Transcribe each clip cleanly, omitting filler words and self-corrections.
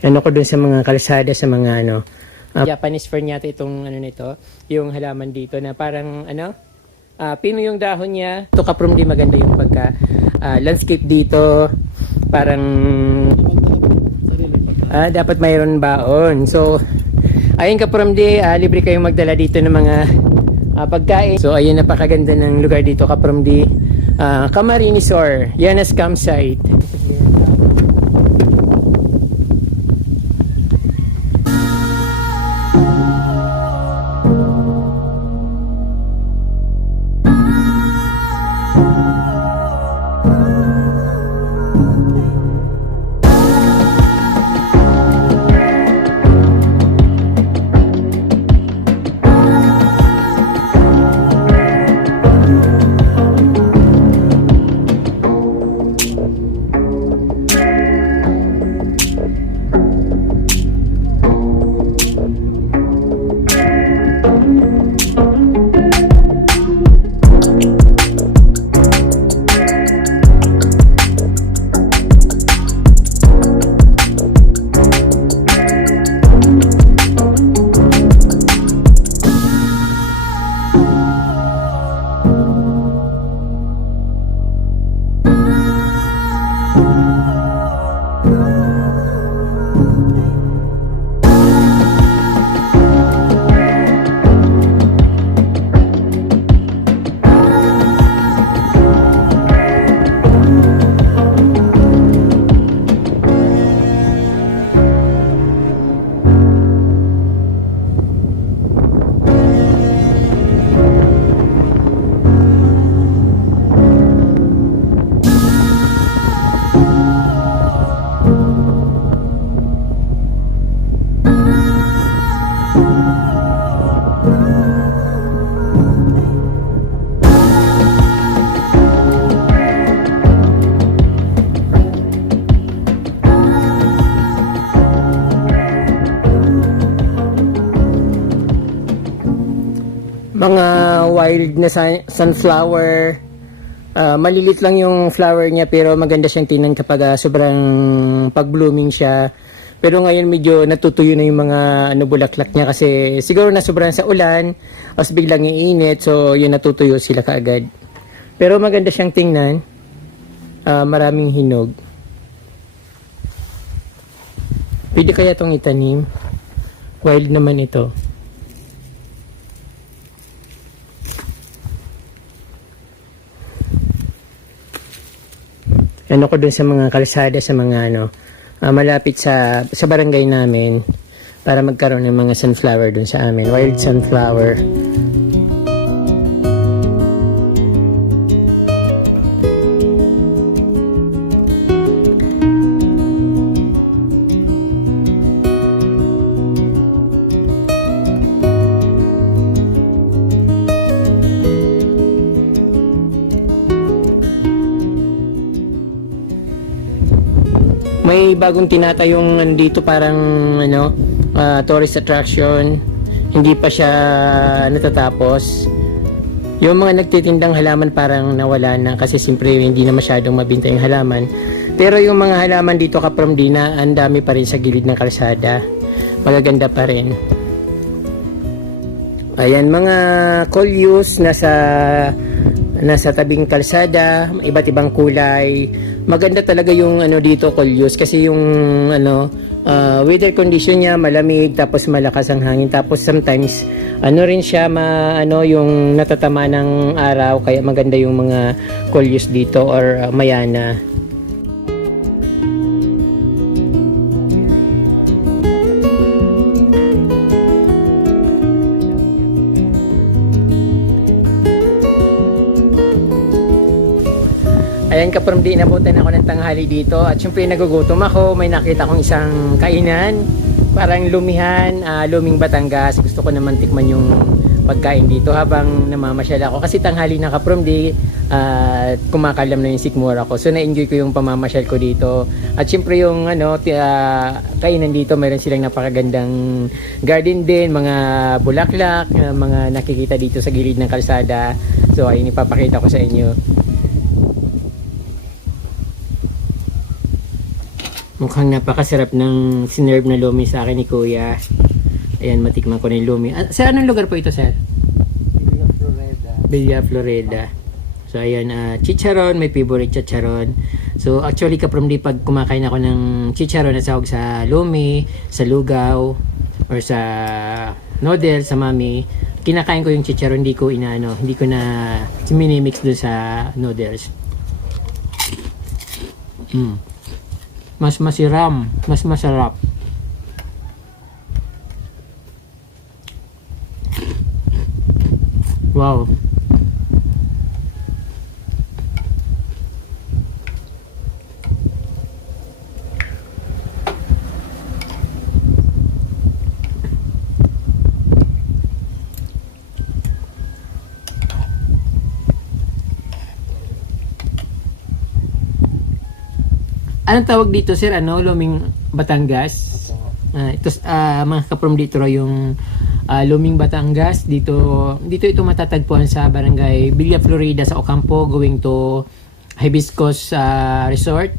ano ko dun sa mga kalsada, sa mga ano, Japanese fern yata itong ano nito, yung halaman dito na parang ano, pino yung dahon niya. Ito kaprom di maganda yung pagka landscape dito, parang dapat mayroon baon. So ayun kaprom di, libre kayong magdala dito ng mga pagkain. So ayun, napakaganda ng lugar dito kaprom di, Camarinesor, Yanas campsite. Mga wild na sunflower, malilit lang yung flower niya pero maganda siyang tingnan kapag sobrang pag-blooming siya. Pero ngayon medyo natutuyo na yung mga bulaklak niya kasi siguro na sobrang sa ulan, tapos biglang iinit, so yun, natutuyo sila kaagad. Pero maganda siyang tingnan, maraming hinog. Pwede kaya itong itanim? Wild naman ito. Ano ko dun sa mga kalsada, sa mga malapit sa barangay namin para magkaroon ng mga sunflower dun sa amin, wild sunflower. May bagong tinatayong andito parang tourist attraction. Hindi pa siya natatapos. Yung mga nagtitindang halaman parang nawala na kasi siyempre hindi na masyadong mabinta yung halaman. Pero yung mga halaman dito kaprom di na, ang dami pa rin sa gilid ng kalsada. Magaganda pa rin. Ayan, mga coleus nasa tabing kalsada, iba't ibang kulay. Maganda talaga yung dito, coleus, kasi yung weather condition niya malamig, tapos malakas ang hangin, tapos sometimes rin siya yung natatama ng araw, kaya maganda yung mga coleus dito or mayana. Ayan kaprom di, nabutan ako ng tanghali dito at syempre nagugutom ako. May nakita kong isang kainan, parang luming Batangas. Gusto ko naman tikman yung pagkain dito habang namamasyal ako kasi tanghali na kaprom di, kumakalam na yung sikmura ko. So na-enjoy ko yung pamamasyal ko dito. At syempre yung kainan dito, mayroon silang napakagandang garden din, mga bulaklak, mga nakikita dito sa gilid ng kalsada. So ayun, ipapakita ko sa inyo. Mukhang napakasarap ng sinerve na lumi sa akin ni Kuya. Ayan, matikman ko na yung lumi. Sa anong lugar po ito, sir? Villa Florida. Villa Florida. So ayan, chicharon, may favorite chicharon. So actually kapramdi, pag kumakain ako ng chicharon na sahog sa lumi, sa lugaw, or sa noodle, sa mami, kinakain ko yung chicharon, hindi ko hindi ko na minimix doon sa noodles. Mas masiram, mas masarap. Wow. Anong tawag dito, sir? Luming Batangas? Ito, mga kaprom, dito raw yung Luming Batangas. Dito ito matatagpuan sa barangay Villa Florida sa Ocampo, going to Hibiscus Resort.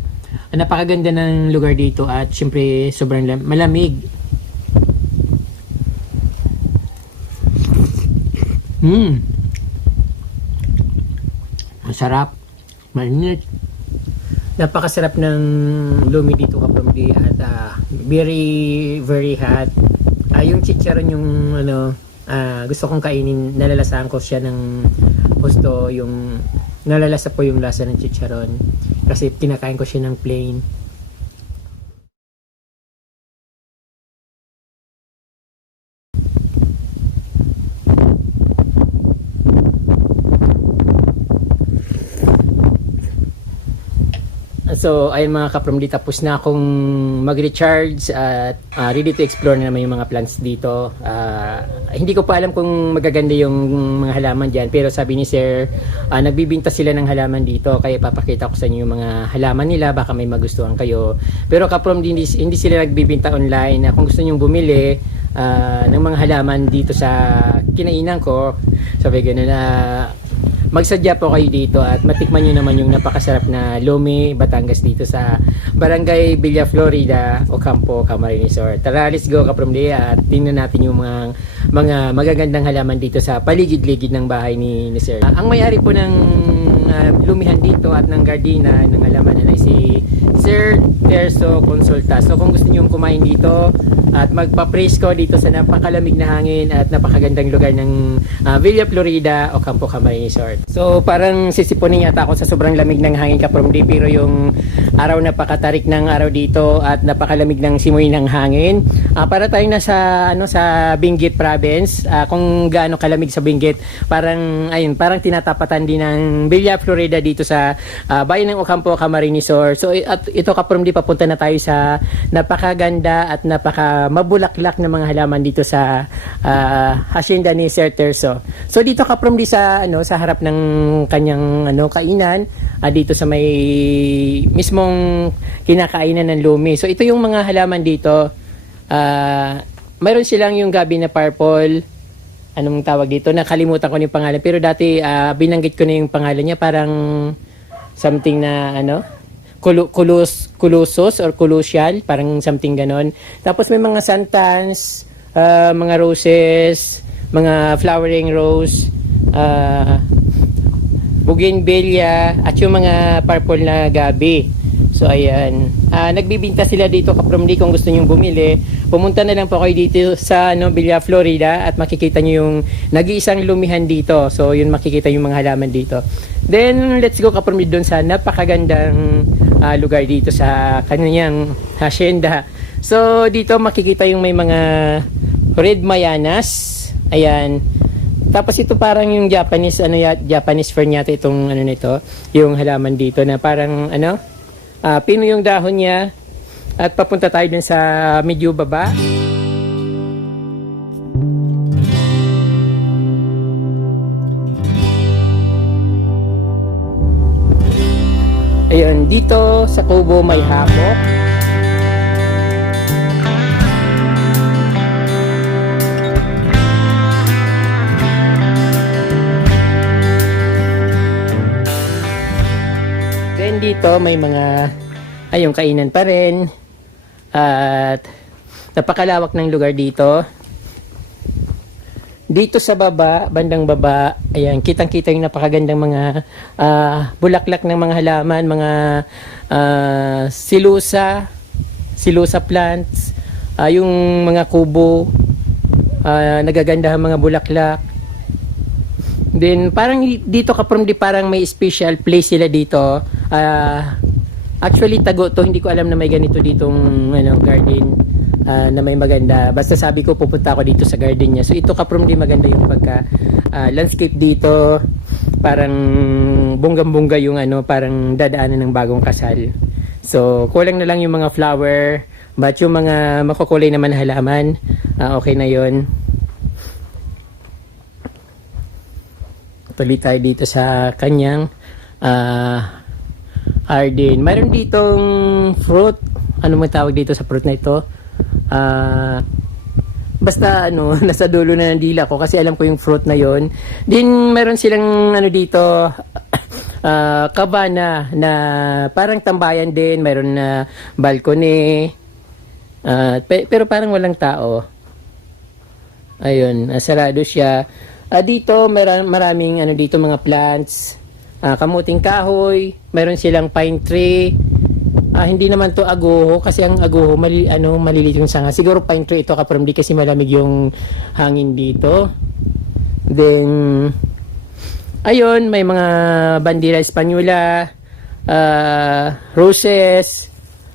Napakaganda ng lugar dito at syempre sobrang malamig. Masarap. Mainit. Napakasarap ng lumi dito kapamdi at very very hot. Yung chicharon yung gusto kong kainin, nalalasahan ko siya ng gusto, yung nalalasa po yung lasa ng chicharon kasi kinakain ko siya ng plain. So, ayun mga kapramdi, tapos na akong mag-recharge at ready to explore na naman yung mga plants dito. Hindi ko pa alam kung magaganda yung mga halaman dyan, pero sabi ni Sir, nagbibinta sila ng halaman dito, kaya papakita ko sa inyo yung mga halaman nila, baka may magustuhan kayo. Pero kapramdi, hindi sila nagbibinta online. Kung gusto nyo bumili ng mga halaman dito sa kinainan ko, sabi gano'n, magsadya po kayo dito at matikman nyo naman yung napakasarap na Lumi, Batangas dito sa Barangay Villa Florida, Ocampo, Camarines Resort. Tara, let's go kapramdi at tingnan natin yung mga magagandang halaman dito sa paligid-ligid ng bahay ni Sir. Ang may-ari po ng lumihan dito at ng gardina ng halaman ay si Sir Terso Consulta. So kung gusto niyo kumain dito at magpa-presko dito sa napakalamig na hangin at napakagandang lugar ng Villa Florida, Ocampo, Camarines Resort. So parang sisipunin yata ako sa sobrang lamig ng hangin kapramdi, pero yung araw napakatarik ng araw dito at napakalamig ng simoy ng hangin. Para tayong nasa sa Benguet Province. Kung gaano kalamig sa Benguet, parang tinatapatan din ng Villa Florida dito sa bayan ng Ocampo, Camarines Resort. So at ito kapramdi, papunta na tayo sa napakaganda at mabulaklak na mga halaman dito sa hacienda ni Sir Terso. So dito kapramdi sa harap ng kanyang kainan, dito sa may mismong kinakainan ng lumi. So ito yung mga halaman dito. Mayroon silang yung gabi na purple. Anong tawag dito? Nakalimutan ko na yung pangalan. Pero dati binanggit ko na yung pangalan niya. Parang something na culusos or culusial. Parang something ganon. Tapos may mga santans, mga roses, mga flowering rose, bougainvillea, at yung mga purple na gabi. So ayan, nagbibinta sila dito kapramdi. Kung gusto nyong bumili, pumunta na lang po kayo dito sa Villa Florida at makikita nyo yung nag-iisang lumihan dito. So yun, makikita yung mga halaman dito. Then let's go kapramdi doon sa napakagandang lugar dito sa kanyang hacienda. So dito makikita yung may mga red mayanas. Ayan. Tapos ito parang yung Japanese Japanese fern yata itong nito, yung halaman dito na parang pino yung dahon niya. At papunta tayo dun sa medyo baba. Ayun, dito sa kubo may hammock. Then dito may mga yung kainan pa rin. At napakalawak ng lugar dito. Dito sa baba, bandang baba, ayan, kitang-kita yung napakagandang mga bulaklak ng mga halaman, mga silusa plants, yung mga kubo, nagagandahan mga bulaklak. Then parang dito Kapramdi, parang may special place sila dito. Actually tago to, hindi ko alam na may ganito ditong garden na may maganda. Basta sabi ko pupunta ako dito sa garden niya. So ito Kapramdi, maganda yung pagka landscape dito. Parang bunggam-bungga yung parang dadaanan ng bagong kasal. So kulang na lang yung mga flower, but yung mga makukulay naman na halaman, okay na yon. Tuloy tayo dito sa kanyang garden. Mayroon ditong fruit. Ano mo tawag dito sa fruit na ito? Basta nasa dulo na ng dila ko kasi alam ko yung fruit na yon. Din meron silang dito cabana na parang tambayan din. Meron na balcony. Pero parang walang tao. Ayun, sarado siya. Dito maraming dito mga plants, kamuting kahoy, meron silang pine tree. Hindi naman to agoho kasi ang agoho malilit yung sanga. Siguro pine tree ito Kapramdi kasi malamig yung hangin dito. Then ayun, may mga bandila Espanyola, roses,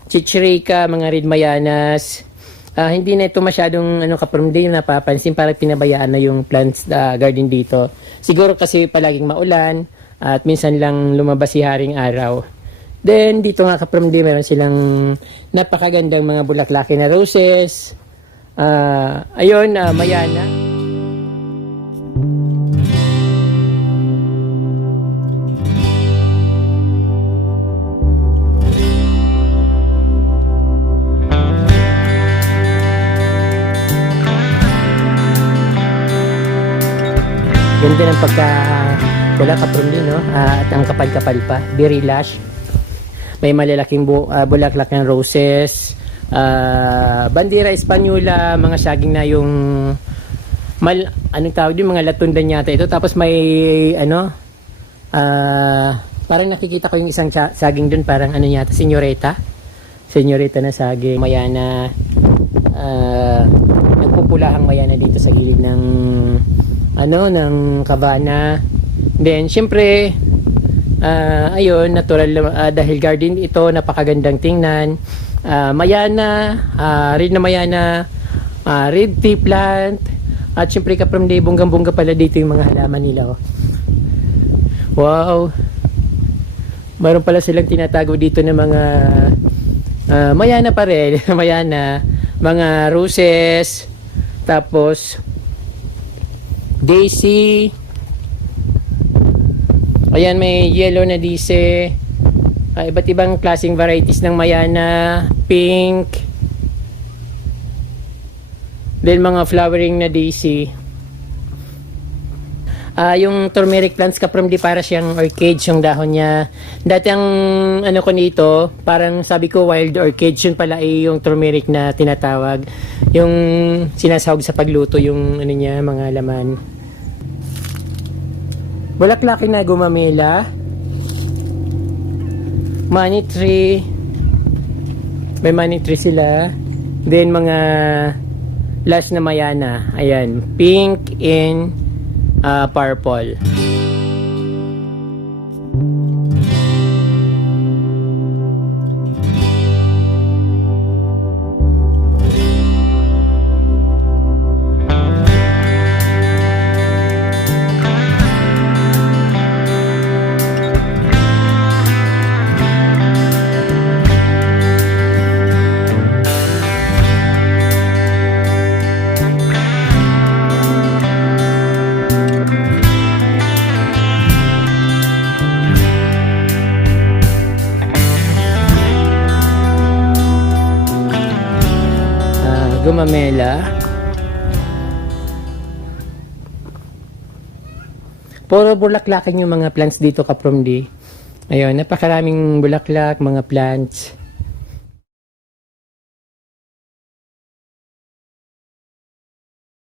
chichirica, mga red mayanas. Hindi na ito masyadong Kapramdi napapansin, parang pinabayaan na yung plants garden dito. Siguro kasi palaging maulan at minsan lang lumabas si haring araw. Then dito nga Kapramdi, meron silang napakagandang mga bulaklaki na roses. Ayun, mayana. Ganda ng wala Kapramdi, no? At ang kapal-kapal pa, very lush. May malalaking bulaklak ng roses, bandera Espanyola, mga saging na yung anong tawag yung mga latundan yata ito. Tapos may parang nakikita ko yung isang saging dun, parang yata, senyorita na saging. Mayana, nagpupulahang mayana dito sa gilid ng ng cabana. Then syempre ayun, natural dahil garden ito, napakagandang tingnan. Mayana, red na mayana, red tea plant, at syempre Kapramdi, bonggang-bongga pala dito yung mga halaman nila. Wow, mayroon pala silang tinatago dito ng mga mayana pa rin. Mayana, mga roses, tapos daisy. Ayan, may yellow na daisy. Iba't ibang klaseng varieties ng mayana, pink. Then mga flowering na daisy. Yung turmeric plants Kapramdi, para siyang orchids yung dahon niya. Dati ang ko nito, parang sabi ko wild orchids, yun pala ay yung turmeric na tinatawag. Yung sinasahog sa pagluto yung niya, mga laman. Bulaklaki na gumamela. Money tree. May money tree sila. Then mga lush na mayana. Ayan, pink and purple. Gumamela. Puro bulaklakin yung mga plants dito Kapramdi. Ayun, napakaraming bulaklak, mga plants.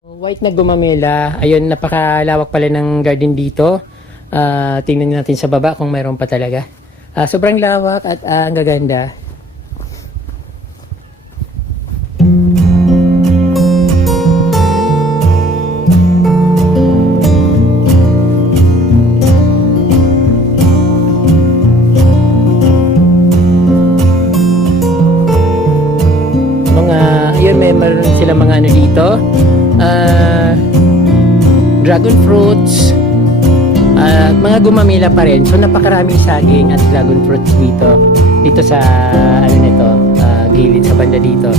White na gumamela. Ayun, napakalawak pala ng garden dito. Tingnan natin sa baba kung mayroon pa talaga. Sobrang lawak at ang gaganda. Meron sila mga ano dito, dragon fruits at mga gumamila pa rin. So napakaraming saging at dragon fruits dito sa ano nito, gilid sa banda dito.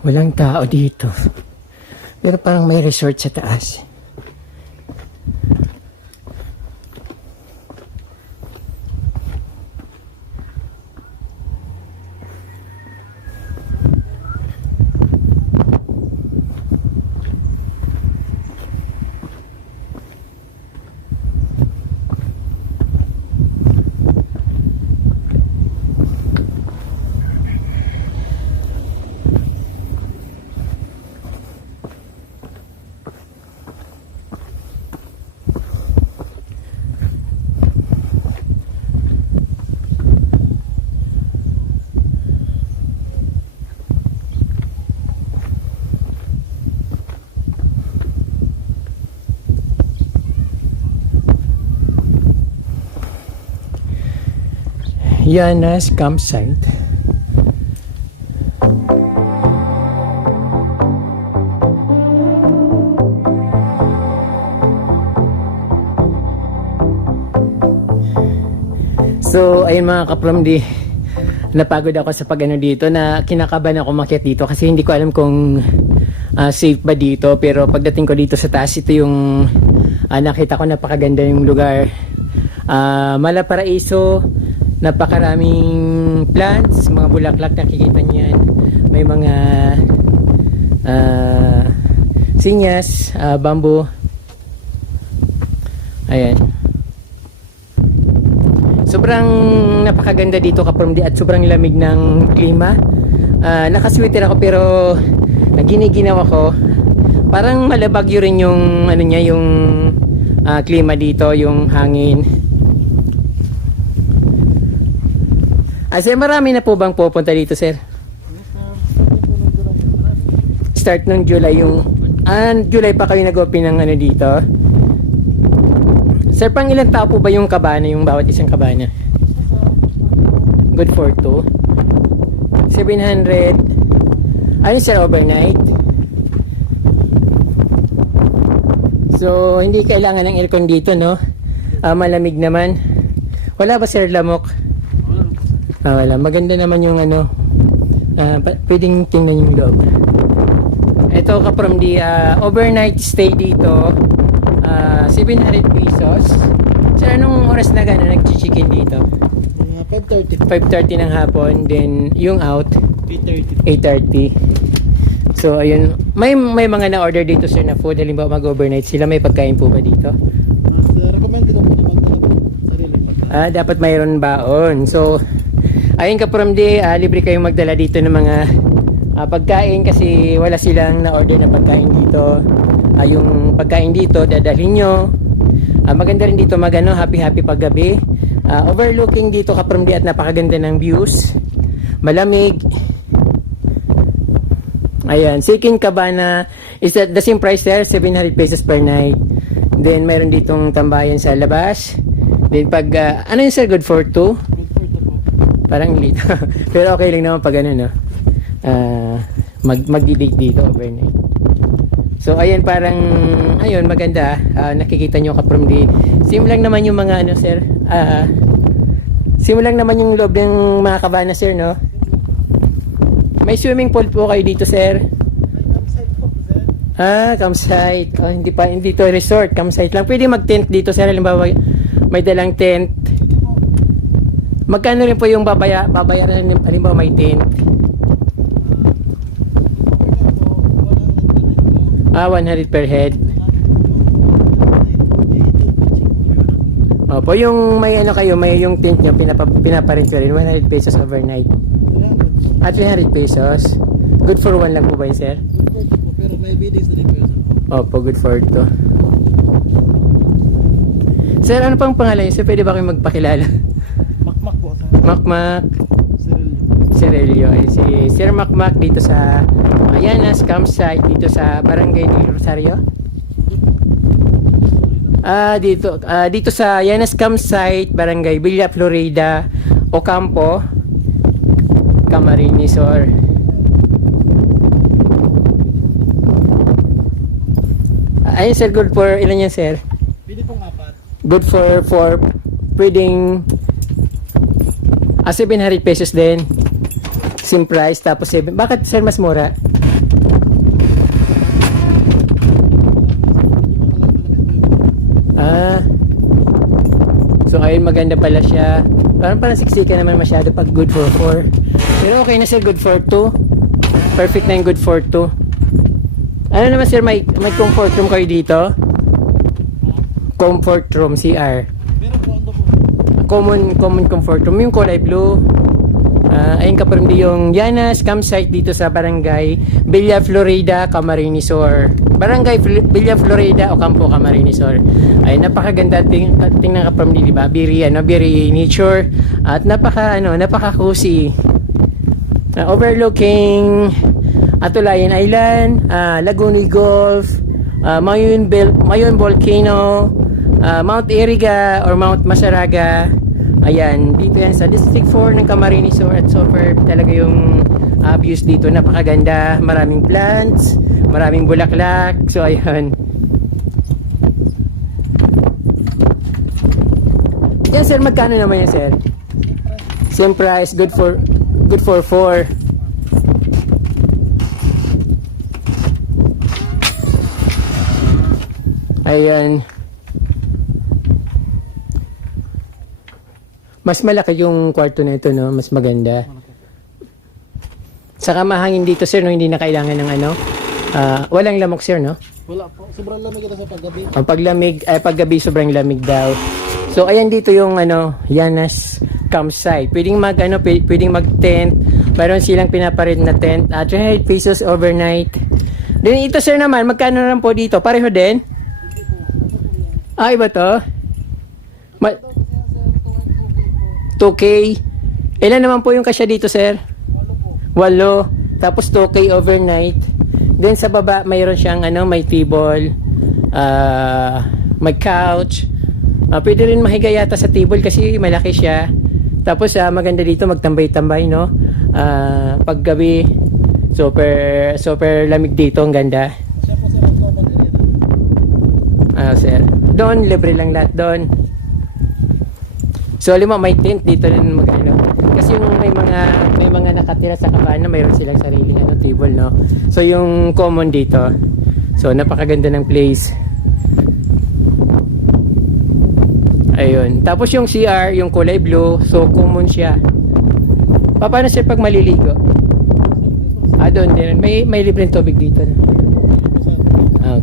Walang tao dito. Pero parang may resort sa taas. Yana's campsite. So, ayun mga kapramdi, napagod ako sa pag-ano dito, na kinakabahan ako makiat dito kasi hindi ko alam kung safe ba dito. Pero pagdating ko dito sa taas, ito yung nakita ko, napakaganda yung lugar. Malaparaiso, napakaraming plants, mga bulaklak, nakikita niyan. May mga sinyas, bamboo. Ayan. Sobrang napakaganda dito kapamdi at sobrang lamig ng klima. Nakasweater ako pero naginiginaw ako. Parang malabagyo rin yung ano niya, yung klima dito, yung hangin. Sir, marami na po bang pupunta dito, sir? Start ng July yung July pa kayo nag-open ng ano dito? Sir, pang ilang tao po ba yung kabana, yung bawat isang kabana? Good for 2. 700. Ano sir, overnight? So, hindi kailangan ng aircon dito, no? Malamig naman. Wala ba sir lamok? Wala. Maganda naman yung ano. Pwedeng tingnan yung loob. Ito ka from the overnight stay dito. 700 pesos. Sir, anong oras na gano'n nag-chicken dito? 5:30. 5:30 ng hapon. Then, yung out? 8:30. 8:30. So, ayun. May mga na-order dito, sir, na food. Halimbawa, mag-overnight sila. May pagkain po ba dito? Recommended na po na magdala po sariling pagkain. Dapat mayroon baon. So, ayun ka from the libre kayong magdala dito ng mga pagkain kasi wala silang na-order na pagkain dito. Yung pagkain dito dadalhin nyo. Maganda rin dito magano, happy paggabi. Overlooking dito Kapramdi at napakaganda ng views. Malamig. Ayan, Sikin Cabana is at the same price there, 700 pesos per night. Then mayroon ditong tambayan sa labas. Then pag, ano yun sir, good for two? Good for ito po. Parang late. Pero okay lang naman pag ano, no? Mag-date dito overnight. So ayan, parang ayun, maganda. Nakikita nyo ka from the same lang naman yung mga ano sir. Same lang naman yung loob ng mga kabana sir, no? May swimming pool po kayo dito sir. May campsite po, sir. Campsite. Hindi to resort, campsite lang. Pwede mag-tent dito sir, halimbawa may dalang tent. Magkano rin po yung babayaran halimbawa may tent? 100 per head. Opo, yung may ano kayo, may yung tent nyo, pinaparent ko rin, 100 pesos overnight. 300 pesos. Good for one lang po ba yun, sir? Pero may biddings na rin po yun. Opo, good for two. Sir, ano pang pangalan niyo? Sir, pwede ba kayo magpakilala? Makmak po, sir. Makmak Cereal. Cirelio. Si Sir Makmak dito sa Yanas Campsite dito sa Barangay ni Rosario. Dito sa Yanas Campsite, Barangay Villa Florida, Ocampo, Camarines Sur. Ayun sir, good for ilan yan sir? Pwede pong apat. Good for pwedeng 700 pesos din. Same price tapos 7. Bakit sir mas mura? So ayun, maganda pala siya. Parang siksika naman masyado pag good for 4. Pero okay na sir, good for 2. Perfect na yung good for 2. Ano naman sir, may comfort room kayo dito? Comfort room, CR. Meron po, ano po? Common comfort room, yung kulay blue. Ayun ka parang yung Yanas Campsite dito sa Barangay Villa Florida, Camarines Sur. Barangay Villa Florida, Ocampo, Camarines Sur. Ay napakaganda tingnan ka from di ba? Very nature at napaka cozy. Overlooking Atulayan Island, Laguna Golf, Mayon Volcano, Mount Iriga or Mount Masaraga. Ayan, dito yan sa District 4 ng Camarines Sur at superb talaga yung views dito. Napakaganda, maraming plants, maraming bulaklak. So ayan. Yan sir, magkano naman yan sir? Same price, good for 4. Ayan. Mas malaki yung kwarto na ito, no? Mas maganda. Saka mahangin dito, sir, no? Hindi na kailangan ng ano. Walang lamok, sir, no? Wala po. Sobrang lamig ito sa paggabi. Ang paggabi sobrang lamig daw. So ayan dito yung Yanas Campsite. Pwedeng mag-tent. Mayroon silang pinaparent na tent. 300 pesos overnight. Then ito sir naman, magkano naman po dito? Pareho din? Iba to? 2K. Ilan naman po yung kasya dito sir? 8. Tapos 2K overnight. Then sa baba mayroon siyang may table, may couch. Pwede rin mahiga yata sa table kasi malaki siya. Tapos maganda dito magtambay-tambay, no? Paggabi super lamig dito, ang ganda. Siya po sir ang common area. Sir. Doon libre lang lahat doon. So may tent dito rin kasi yung may mga nakatira sa kabana, mayroon silang sariling table, no? So yung common dito. So napakaganda ng place. Ayun. Tapos yung CR, yung kulay blue, so common siya. Paano sir pag maliligo? Doon din. May libreng tubig dito.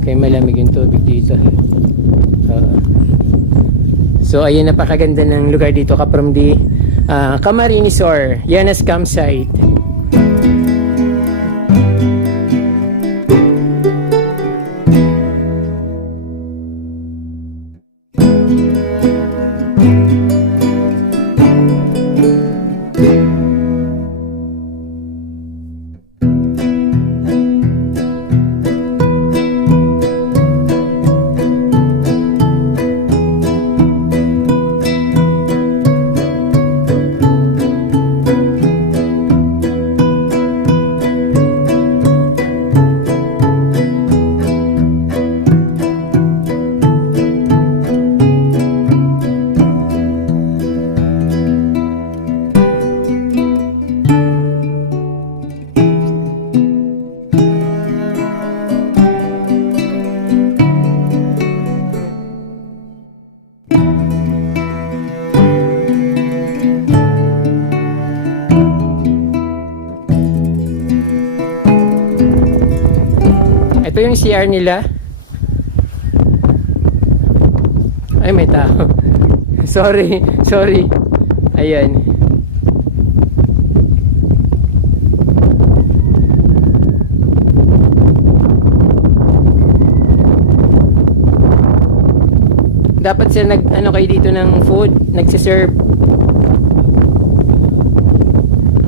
Okay, malamig yung tubig dito. So ayun, napakaganda ng lugar dito ka from the Camarines Sur, Yanas Campsite. Ito yung CR nila. Ay, may tao. Sorry. Ayan. Dapat sila ano kayo dito ng food, nagsiserve.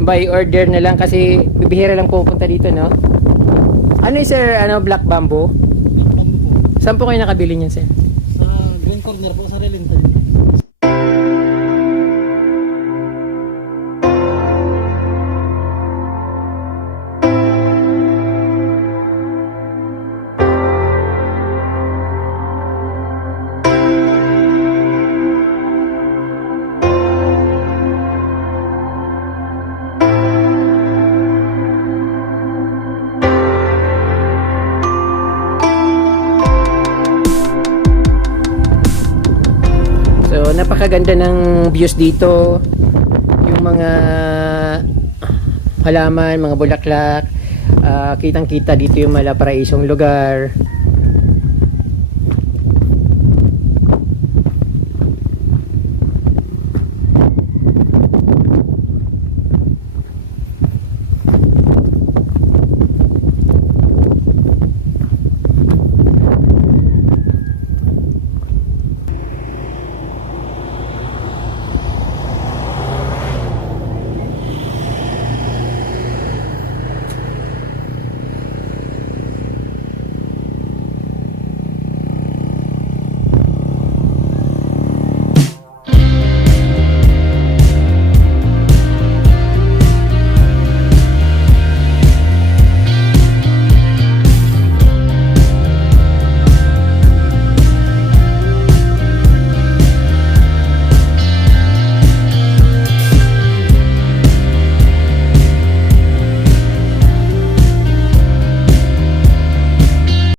By order na lang kasi bibihira lang pupunta dito, no? Ano yung sir, black bamboo? Black bamboo po. Saan po kayo nakabili niyan, sir? Sa Green Corner po, sa Relintan. So, napakaganda ng views dito. Yung mga halaman, mga bulaklak. Kitang-kita dito yung Malaparaisong lugar.